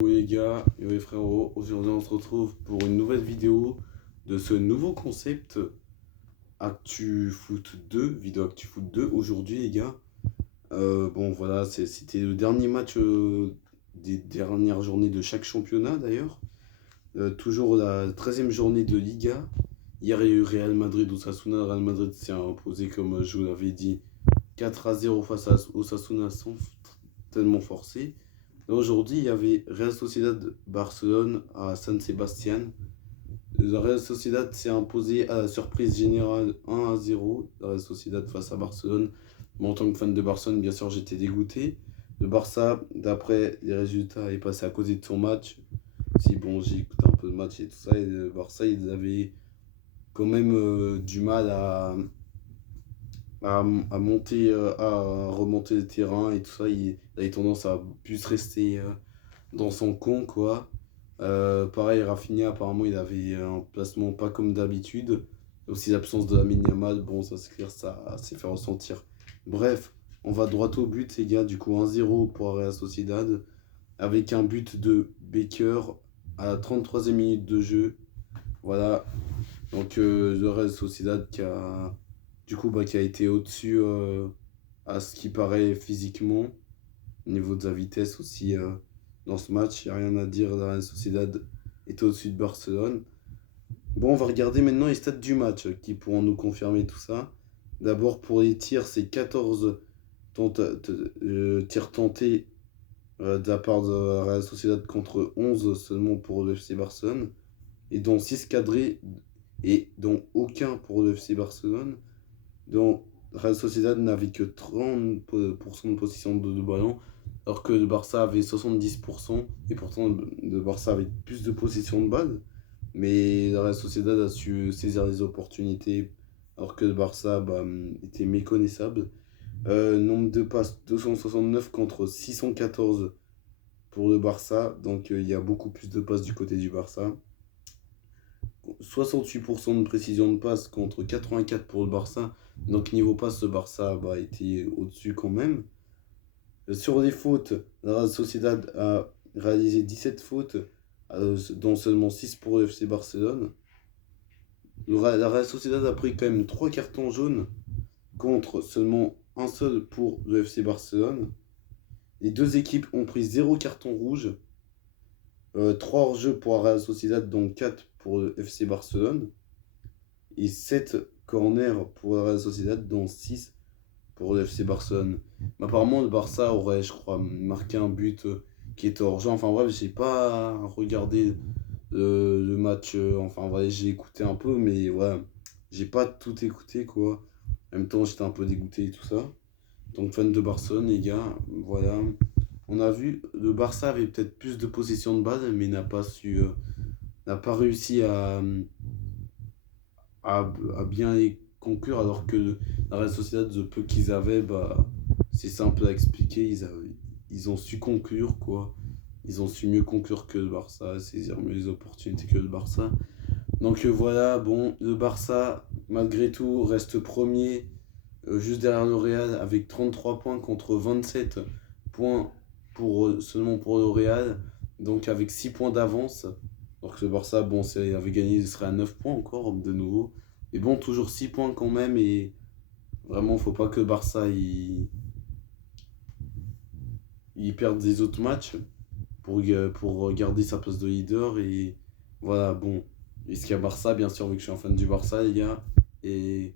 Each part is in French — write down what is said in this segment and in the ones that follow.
Yo les gars, yo les frérots, aujourd'hui on se retrouve pour une nouvelle vidéo de ce nouveau concept vidéo Actu Foot 2 aujourd'hui les gars. Bon voilà, c'était le dernier match des dernières journées de chaque championnat d'ailleurs. Toujours la 13e journée de Liga. Hier il y a eu Real Madrid Osasuna. Real Madrid s'est imposé comme je vous l'avais dit 4-0 face à Osasuna sans tellement forcé. Aujourd'hui, il y avait Real Sociedad Barcelone à San Sebastián. La Real Sociedad s'est imposé à la surprise générale 1-0. La Real Sociedad face à Barcelone. Moi, en tant que fan de Barcelone, bien sûr, j'étais dégoûté. Le Barça, d'après les résultats, est passé à côté de son match. Si bon, j'ai écouté un peu de match et tout ça. Et le Barça, ils avaient quand même du mal à monter, à remonter le terrain et tout ça. Il avait tendance à plus rester dans son coin, quoi. Pareil, Rafinha, apparemment, il avait un placement pas comme d'habitude. Aussi l'absence de Lamine Yamal, bon, ça c'est clair, ça s'est fait ressentir. Bref, on va droit au but, les gars. Du coup, 1-0 pour Real Sociedad, avec un but de Baker à la 33e minute de jeu. Voilà, donc le Real Sociedad qui a été au-dessus à ce qui paraît physiquement, au niveau de sa vitesse aussi dans ce match. Il n'y a rien à dire, la Real Sociedad est au-dessus de Barcelone. Bon, on va regarder maintenant les stats du match qui pourront nous confirmer tout ça. D'abord, pour les tirs, c'est 14 tirs tentés de la part de la Real Sociedad contre 11 seulement pour le FC Barcelone, et dont 6 cadrés et dont aucun pour le FC Barcelone, dont Real Sociedad n'avait que 30% de possession de ballon, alors que le Barça avait 70%, et pourtant le Barça avait plus de possession de balle, mais la Real Sociedad a su saisir les opportunités, alors que le Barça était méconnaissable. Nombre de passes, 269 contre 614 pour le Barça, donc il y a beaucoup plus de passes du côté du Barça. 68% de précision de passe contre 84 pour le Barça. Donc niveau passe, le Barça était au-dessus quand même. Sur les fautes, la Real Sociedad a réalisé 17 fautes, dont seulement 6 pour le FC Barcelone. La Real Sociedad a pris quand même 3 cartons jaunes contre seulement un seul pour le FC Barcelone. Les deux équipes ont pris 0 carton rouge. 3 hors-jeu pour la Real Sociedad, dont 4 pour le FC Barcelone. Et 7 corners pour la Real Sociedad, dont 6 pour le FC Barcelone. Mais apparemment, le Barça aurait, je crois, marqué un but qui était hors-jeu. Enfin bref, j'ai pas regardé le match. Enfin ouais, j'ai écouté un peu, mais ouais, j'ai pas tout écouté, quoi. En même temps, j'étais un peu dégoûté et tout ça. Donc, fan de Barcelone, les gars, voilà. On a vu, le Barça avait peut-être plus de possession de balle, mais n'a pas réussi à bien les conclure, alors que la Real Sociedad, de peu qu'ils avaient, c'est simple à expliquer, ils ont su conclure, quoi. Ils ont su mieux conclure que le Barça, saisir mieux les opportunités que le Barça. Donc voilà, bon, le Barça, malgré tout, reste premier, juste derrière le Real, avec 33 points contre 27 points seulement pour le Real, donc avec 6 points d'avance. Alors que le Barça, bon, s'il avait gagné, il serait à 9 points encore, de nouveau. Mais bon, toujours 6 points quand même, et vraiment, faut pas que le Barça il perde des autres matchs pour garder sa place de leader. Et voilà, bon, risque à Barça, bien sûr, vu que je suis un fan du Barça, les gars. Et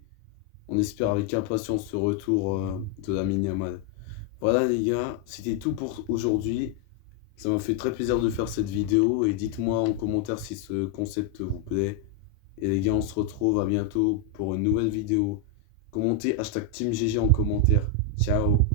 on espère avec impatience ce retour de Lamine Yamal. Voilà, les gars, c'était tout pour aujourd'hui. Ça m'a fait très plaisir de faire cette vidéo, et dites-moi en commentaire si ce concept vous plaît. Et les gars, on se retrouve à bientôt pour une nouvelle vidéo. Commentez #TeamGG en commentaire. Ciao.